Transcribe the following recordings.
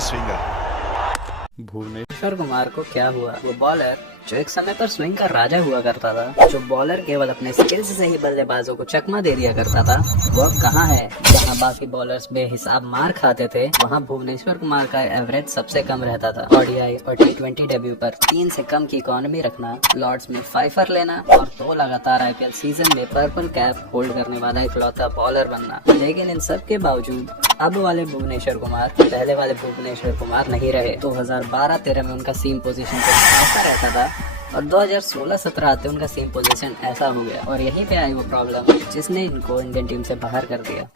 swinger. Bhuvneshwar Kumar को क्या हुआ? वो बॉलर जो एक समय पर स्विंग का राजा हुआ करता था, जो बॉलर केवल अपने स्किल्स से ही बल्लेबाजों को चकमा दे दिया करता था, वो अब कहाँ है? जहाँ बाकी बॉलर्स बेहिसाब मार खाते थे, वहाँ भुवनेश्वर कुमार का एवरेज सबसे कम रहता था। ओडीआई और T20 डेब्यू पर 3 से कम की इकोनॉमी रखना, लॉर्ड्स में 5 लेना और 2 लगातार IPL सीजन में पर्पल कैप होल्ड करने वाला इकलौता बॉलर बनना। लेकिन इन सब के बावजूद अब वाले भुवनेश्वर कुमार पहले वाले भुवनेश्वर कुमार नहीं रहे। 2012-13 में उनका सीम पोजीशन ऐसा रहता था और 2016-17 आते उनका सेम पोजीशन ऐसा हो गया, और यहीं पे आई वो प्रॉब्लम जिसने इनको इंडियन टीम से बाहर कर दिया।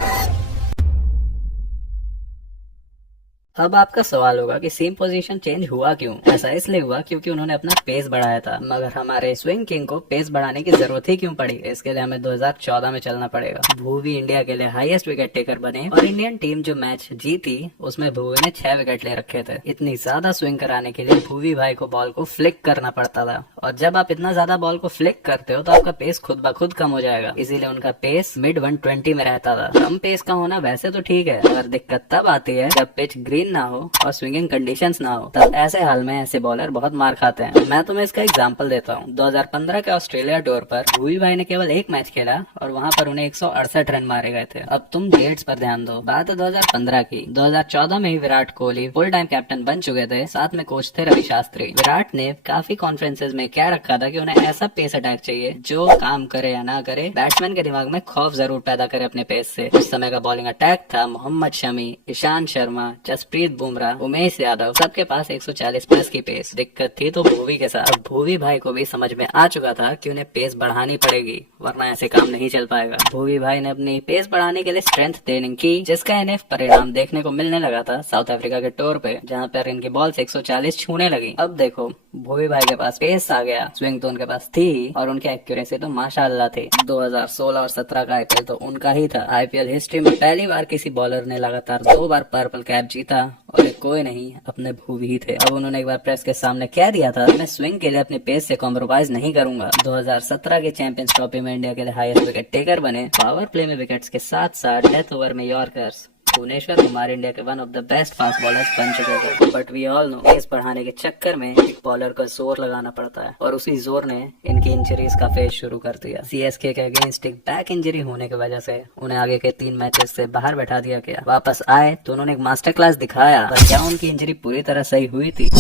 अब आपका सवाल होगा कि सेम पोजीशन चेंज हुआ क्यों? ऐसा इसलिए हुआ क्योंकि उन्होंने अपना पेस बढ़ाया था, मगर हमारे स्विंग किंग को पेस बढ़ाने की जरूरत ही क्यों पड़ी? इसके लिए हमें 2014 में चलना पड़ेगा। भुवी इंडिया के लिए हाईएस्ट विकेट टेकर बने और इंडियन टीम जो मैच जीती उसमें भुवी ने 6 विकेट ले रखे थे। इतनी ज्यादा स्विंग कराने के लिए भुवी भाई को बॉल को फ्लिक करना पड़ता था, और जब आप इतना ज्यादा बॉल को फ्लिक करते हो तो आपका पेस खुद ब खुद कम हो जाएगा। इसीलिए उनका पेस मिड 120 में रहता था। कम पेस का होना वैसे तो ठीक है, मगर दिक्कत तब आती है जब पिच ग्रीन ना हो और स्विंगिंग कंडीशंस ना हो। तब ऐसे हाल में ऐसे बॉलर बहुत मार खाते हैं। मैं तुम्हें इसका एग्जांपल देता हूँ। 2015 के ऑस्ट्रेलिया टूर पर भुवी भाई ने केवल 1 मैच खेला और वहाँ पर उन्हें 168 रन मारे गए थे। अब तुम डेट्स पर ध्यान दो। बात है 2015 की। 2014 में ही Virat Kohli full time captain बन चुके थे, साथ में कोच थे रवि शास्त्री। विराट ने काफी कॉन्फ्रेंसेज में क्या रखा था कि उन्हें ऐसा पेस अटैक चाहिए जो काम करे या ना करे, बैट्समैन के दिमाग में खौफ जरूर पैदा करे अपने पेस से। उस समय का बॉलिंग अटैक था मोहम्मद शमी, ईशांत शर्मा, जसप्रीत बुमराह, उमेश यादव, सबके पास 140 प्लस की पेस। दिक्कत थी तो भुवी के साथ। अब भुवी भाई को भी समझ में आ चुका था कि उन्हें पेस बढ़ानी पड़ेगी, वरना ऐसे काम नहीं चल पाएगा। भुवी भाई ने अपनी पेस बढ़ाने के लिए स्ट्रेंथ ट्रेनिंग की, जिसका इन्हें परिणाम देखने को मिलने लगा था साउथ अफ्रीका के टूर पे, जहाँ पर इनकी बॉल से 140 छूने लगी। अब देखो भुवी भाई के पास पेस आ गया, स्विंग तो उनके पास थी और उनकी एक्यूरेसी तो माशाअल्लाह थी। 2016 और 17 का IPL तो उनका ही था। IPL हिस्ट्री में पहली बार किसी बॉलर ने लगातार 2 बार पर्पल कैप जीता, और कोई नहीं, अपने भुवी ही थे। अब उन्होंने एक बार प्रेस के सामने कह दिया था, मैं स्विंग के लिए अपने पेस से कॉम्प्रोमाइज नहीं करूंगा। 2017 के चैंपियंस ट्रॉफी में इंडिया के लिए हाईएस्ट विकेट टेकर बने। पावर प्ले में विकेट्स के साथ साथ डेथ ओवर में यॉर्कर्स। भुवनेश्वर कुमार इंडिया के one of the best fast bowlers बन चुके थे। But we all know pace बढ़ाने के चक्कर में एक बॉलर को जोर लगाना पड़ता है, और उसी जोर ने इनकी इंजरीज का फेज शुरू कर दिया। CSK के अगेंस्ट एक बैक इंजरी होने की वजह से उन्हें आगे के 3 मैचेस से बाहर बैठा दिया गया। वापस आए तो उन्होंने एक मास्टर क्लास दिखाया, पर क्या उनकी इंजरी पूरी तरह सही हुई थी?